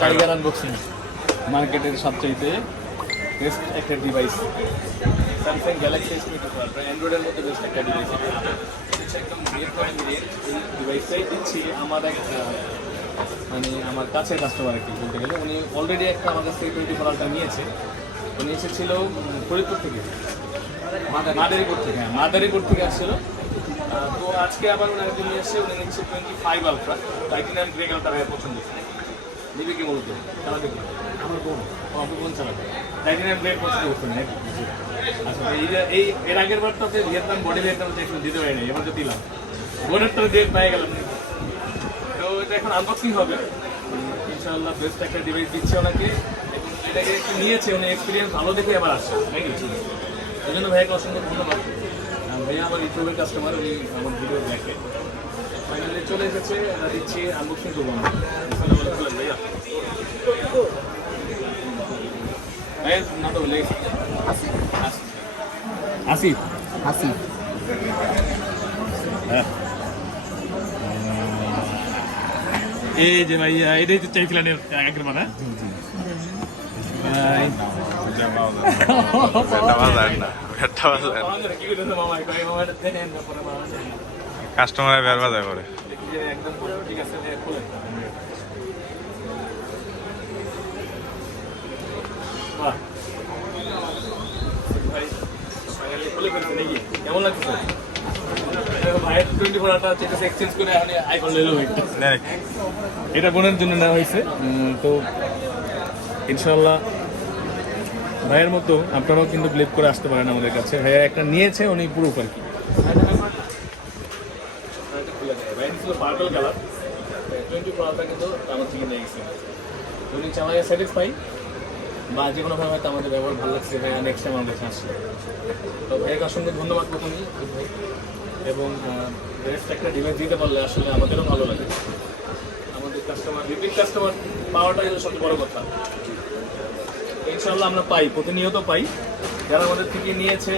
Tiger unboxing মার্কেটের সবচাইতে best একটা device Samsung Galaxy S twenty four অ্যান্ড্রয়েডের মধ্যে বেস্ট একটা ডিভাইস একদম এই ডিভাইসটাই দিচ্ছি আমার এক মানে আমার কাছের কাস্টমার কি বলতে গেলে। উনি অলরেডি একটা আমার কাছ থেকে টোয়েন্টি ফোর নিয়েছে। উনি এসেছিল ফরিদপুর থেকে। মাদারীপুর থেকে। হ্যাঁ মাদারীপুর থেকে আসছিল। তো আজকে আবার উনি একজন নিয়ে এসেছে উনি নিচ্ছে twenty five ultra titanium grey কালারটা ভাইয়া পছন্দ। নিবে কি মূলত চালাতে কি আমার বোন। আপনি বোন চালাতে টাইটেনিয়াম গ্রে পছন্দ করছেন নাকি? আচ্ছা এই এর আগের বারটাতে ভিয়েতনাম বডি ভিয়েতনাম দেখুন দিতে পারিনি এবার তো দিলাম। বোনেরটা দিয়ে পেয়ে গেলাম তো এটা এখন আনবক্সিং হবে। ইনশাআল্লাহ বেস্ট একটা ডিভাইস দিচ্ছে ওনাকে। এটাকে একটু নিয়েছে উনি এক্সপিরিয়েন্স ভালো দেখে এবার আসছে নাকি? এই জন্য ভাইয়াকে অসংখ্য ধন্যবাদ। ভাইয়া আমার ইউটিউবের কাস্টমার উনি আমার ভিডিও দেখে। ফাইনালি চলে এসেছে এটা দিচ্ছি আনবক্সিং করব ভাইয়া। ভাইয়া না তো বলে গেছি আসিফ আসিফ হ্যাঁ। এই যে ভাইয়া এটাই তো চাইছিলেন এর আগের মানে কাস্টমারে বের বাজার করে এটা বোনের জন্য নেওয়া হয়েছে তো ইনশাল্লাহ ভাইয়ের মতো আপনারাও কিন্তু ব্লেপ করে আসতে পারেন আমাদের কাছে। ভাইয়া একটা নিয়েছে, উনি পুরো আর কি। স্যাটিসফাই যে আমাদের ব্যবহার ভালো ভাইয়া নেক্সট টাইম তো ধন্যবাদ এবং বেস্ট একটা দিতে পারলে আসলে আমাদেরও ভালো লাগে আমাদের কাস্টমার রিপিট কাস্টমার পাওয়াটাই সবচেয়ে বড় কথা। ইনশাল্লাহ আমরা পাই, প্রতিনিয়ত পাই। যারা আমাদের থেকে নিয়েছে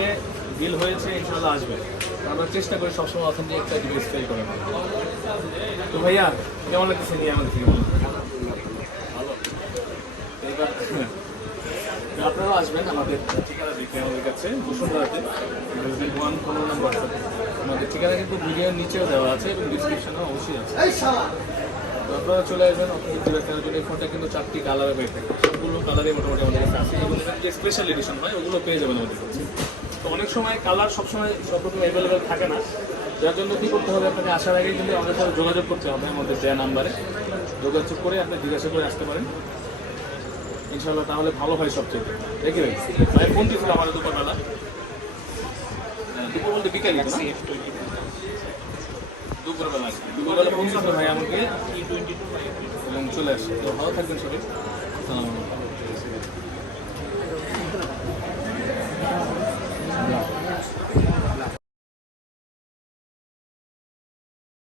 বিল হয়েছে ইনশাল্লাহ আসবে। আমরা চেষ্টা করি সবসময় অথেন্টিক একটা ডিভাইস সেল করার তো ভাইয়া, কেমন লাগতেছে নিয়ে আমাদের থেকে আপনারাও আসবেন আমাদের ঠিকানা দিতে আমাদের কাছে, বসুন্ধরাতে। ওয়ান পনেরো নম্বর আমাদের ঠিকানা কিন্তু ভিডিওর নিচেও দেওয়া আছে এবং ডিসক্রিপশনেও অবশ্যই আছে। আপনারা চলে আসবেন কেনার জন্য এই ফোনটা কিন্তু চারটি কালারে পেয়ে থাকে সবগুলো কালারই মোটামুটি আমাদের কাছে আছে। এবং যে স্পেশাল এডিশন হয় ওগুলো পেয়ে যাবেন আমাদের তো অনেক সময় কালার সবসময় সব রকম অ্যাভেলেবেল থাকে না। যার জন্য কী করতে হবে আপনাকে আসার আগে কিন্তু আমাদের সাথে যোগাযোগ করতে হবে আমাদের দেয়া নাম্বারে। যোগাযোগ করে আপনি জিজ্ঞাসা করে আসতে পারেন। ইনশাল্লাহ তাহলে ভালো হয় সবচেয়ে দেখি ভাই? ফোন দিয়েছিল আমার দুপুরবেলা। হ্যাঁ, দুপুর বলতে বিকালে? টোয়েন্টি চলে আসে। তো ভালো থাকবেন সবাই।